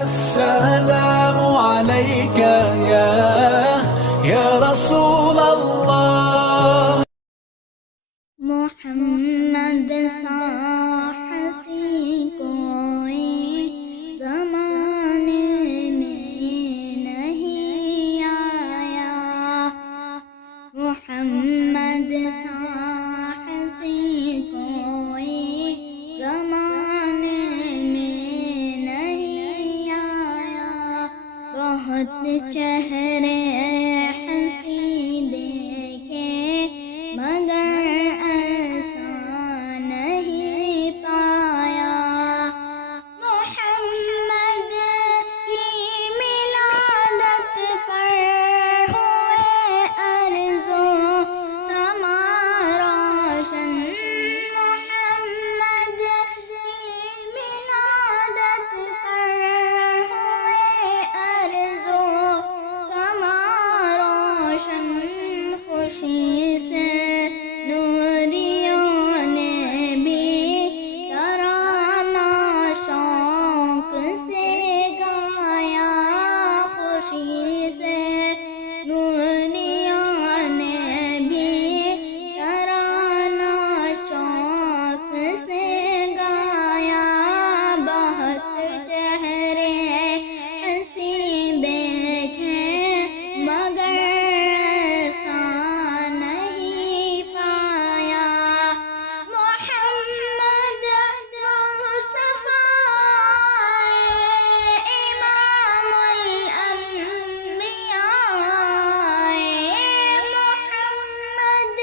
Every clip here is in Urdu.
السلام عليك يا رسول الله محمد سا حسین کوئی زمانے میں نہیں آیا، محمد سا حسین کوئی زمانے میں نہیں آیا، بہت چہرے ہنسی دیکھے مگر ایسا نہیں پایا، محمد کی ملادت پر ہوئے ارض و سما روشن، محمد کی ملادت پر ہوئے ارض و سما روشن، خوشی سے نوریوں نے بھی ترانہ شوق سے گایا، خوشی سے نوریوں نے بھی ترانہ شوق سے گایا، بہت چہرے ہنسی دیکھے مگر ایسا نہیں پایا، محمد مصطفیٰ امام الانبیاء، محمد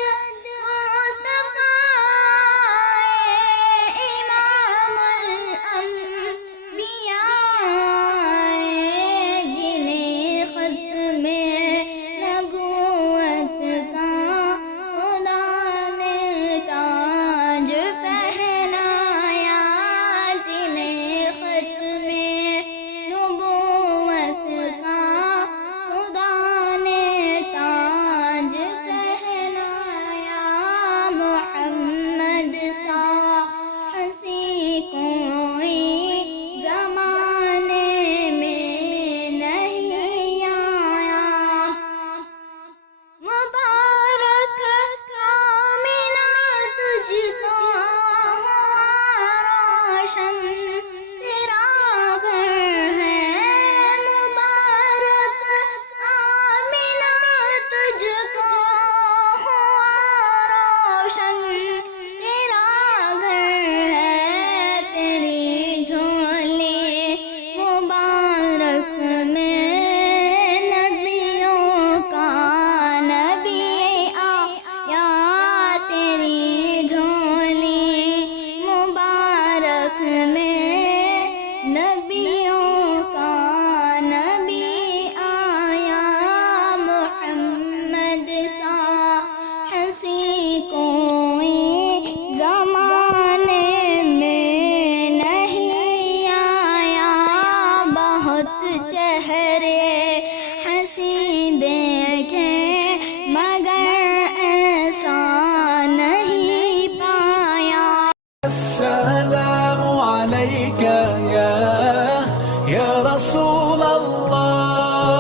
مصطفیٰ امام الانبیاء، جنہیں ختم نبوت کا خدا نے تاج پہنایا، جنہیں ختم نبوت کا خدا نے تاج پہنایا، محمد سا ہنسی کوئی زمانے میں نہیں آیا، مبارک آمنہ تجھ کو روشن تیرا گھر ہے، مبارک آمنہ تجھ کو روشن تیرا گھر ہے، تیری جھولی مبارک میں